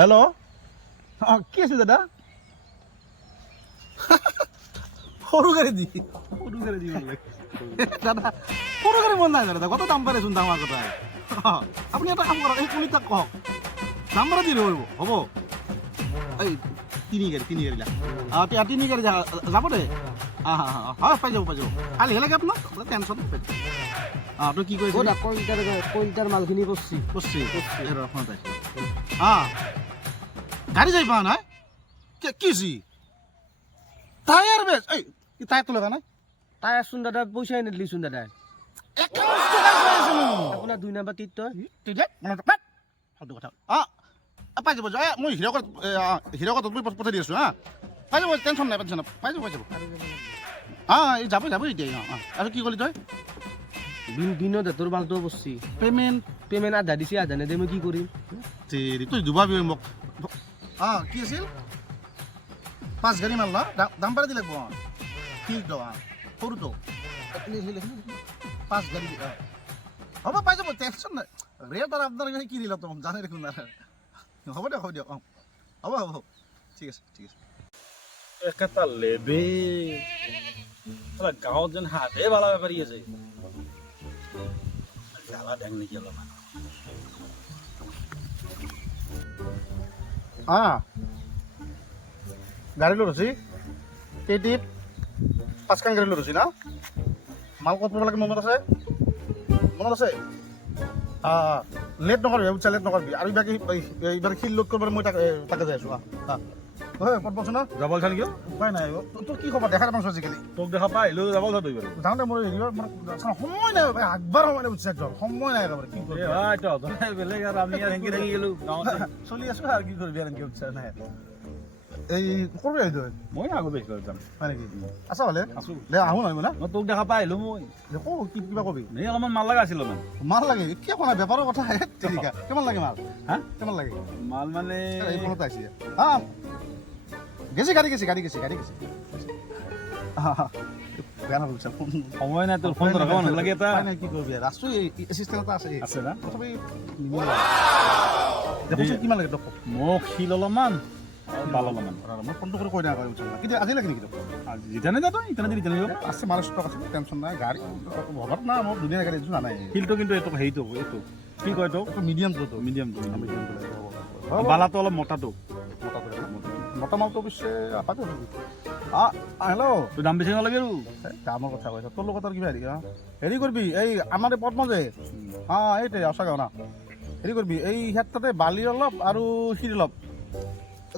hello' অঁ কি আছে দাদা সৰু গাড়ী দি দাদা সৰু গাড়ী মন নাই দাদা কত দাম পাৰেচোন ডাঙৰ কথা আপুনি এটা কাম কৰক এই কলিতাক কওক নাম্বাৰ দি ৰ'ব হ'ব এই তিনি গাড়ী তিনি গাড়ী যাব দে হয় পাই যাব কালিহে লাগে আপোনাক টেনশ্যন তই কি কৰিছ কইলটাৰ মালখিনি কৰছি গাড়ী যাই পোৱা নাই কি টায়াৰ বেচ এই টায়াৰটো লগা নাই টায়াৰ চোন দাদা পইচাই নিদিলিচোন দাদা আপোনাৰ 2 নম্বৰ টিত পাই যাব মই হিৰকত পঠাই দি আছোঁ হা পাই যাব টেনশ্যন নাই পাই যাব এই যাব এতিয়া আৰু কি ক'লি তই দিনত তোৰ মালটো কৰছি পে'মেণ্ট আধা দিছে আধা নেদে মই কি কৰিম তই দুবাবি মোক কি আছিল 5 গাড়ী মাল ন দাম পাৰা দি লাগব ঠিকটো সৰুটো 5 গাড়ী হ'ব পাই যাব টেনশ্যন নাই ৰেট আৰু আপোনাৰ কি দিল তোমাক জানে দেখোন হ'ব দিয়ক হ'ব ঠিক আছে একেটা লেবে গাঁৱত যেন হাতে বালা বেপাৰী আছে জ্বালা ডেং নেকি অলপমান গাড়ী লৈ ৰছি কেইটিপ 5খান গাড়ী লৈ ৰছি না মাল ক'ত পাব লাগে মনত আছে লেট নকৰবি বুজিছা লেট নকৰবি আৰু এইবাৰ শিল লোড কৰিব মই তাকে যাই আছোঁ ক'ত পাইছোঁ না যাবল খান কিয় উপায় নাই তোৰ কি খবৰ দেখা নাপাইছোঁ আজিকালি তোক দেখা পাই আহিলোঁ যাবল খান বাৰু যাওঁতে মোৰ সময় নাই আগবাৰ সময় নাই বুজিছা একদম সময় নাই একেবাৰে কি কৰিবি বেলেগ আৰু আমি আৰু হেংকি থাকি গ'লো চলি আছোঁ আৰু কি কৰিবি আৰু এনেকৈ বুজিছা নাই এই কৰবি আহিলোঁ মই আগত বেছি যাম হয় নেকি আছা ভালে আছোঁ দে আহোঁ নহয় না মই তোক দেখা পাই আহিলোঁ মই কওঁ কিবা কবি এই অলপমান মাল লগা আছিল অলপমান মাল লাগে কিয় কোৱা নাই বেপাৰৰ কথা তেনেকা কিমান লাগে মাল হা কিমান লাগে মাল মানে এই ফোনত আহিছে গেছি গাড়ী গেছি বেয়া নাপাবি সময় নাই তোৰ ফোন ৰখাব নালাগে এটা নাই কি কৰিবি আৰু আছোঁ এই এছিষ্টেণ্ট এটা আছে না তথাপি দেখোন কিমান লাগে তোক মোক শিল অলপমান বাল অলপমান মই ফোনটো কৰি কৈ নাই কিন্তু আজি লাগে নেকি তোক জিতানে যা তই ইতানে জিতানে আছে মাল ষ্টক আছে টেনশ্যন নাই গাড়ী ভবাত না মোৰ ধুনীয়া গাড়ী দিছোঁ নাই শিলটো কিন্তু এইটো হেৰিটো এইটো কি কয় তোক মিডিয়ামটো মিডিয়ামটো বালাটো অলপ মোটাটো মতা মালটো অৱশ্যে আপাতো হেল্ল' তোৰ দাম বেছি নালাগে আৰু দামৰ কথা কৈছা তোৰ লগত আৰু কিবা হেৰি কৰিবি এই আমাৰ এই পদ্ম যে এইটোৱে সঁচাকৈ না হেৰি কৰিবি এই ক্ষেত্ৰতে বালি অলপ আৰু শিল অলপ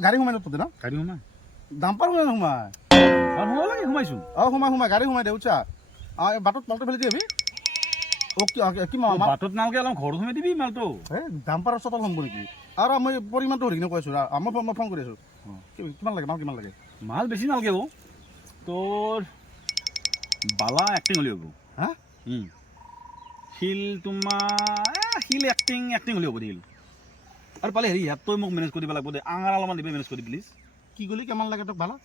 গাড়ী সোমাই তোতে ন গাড়ী সোমাই ডাম্পাৰ সোমাই সোমাই সোমাব লাগে সোমাইছোঁ সোমাই গাড়ী সোমাই দে উঠা এই বাটত মালটো ফেলি দিবি কি বাটত নালগে অলপ ঘৰত সোমাই দিবি মালটো এই ডাম্পাৰৰ চটল সোমাব নেকি আৰু মই পৰিমাণটো ধৰি কিনে কৈ আছোঁ মই ফোন কৰি আছোঁ কিমান লাগে মাল কিমান লাগে মাল বেছি নালগে তোৰ বালা এক্টিং হ'লে হ'ব হা শিল তোমাৰ শিল এক্টিং হ'লে হ'ব শিল আৰু পালে হেৰি ইয়াত তই মোক মেনেজ কৰিব লাগিব দে আঙাৰ অলপমান দিবি মেনেজ কৰি প্লিজ কি ক'লি কিমান লাগে তোক ভালা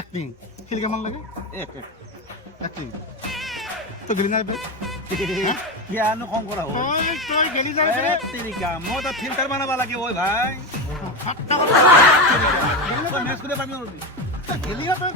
এক্টিং শিল কিমান লাগে এক্টিং তই গেলি নাই কিয়ানো খং কৰা হ'ল তই গেলি যাই তেৰিকা মই তাত ফিল্টাৰ বনাব লাগে ঐ ভাই মেনেজ কৰিব পাৰিবি গেলি তই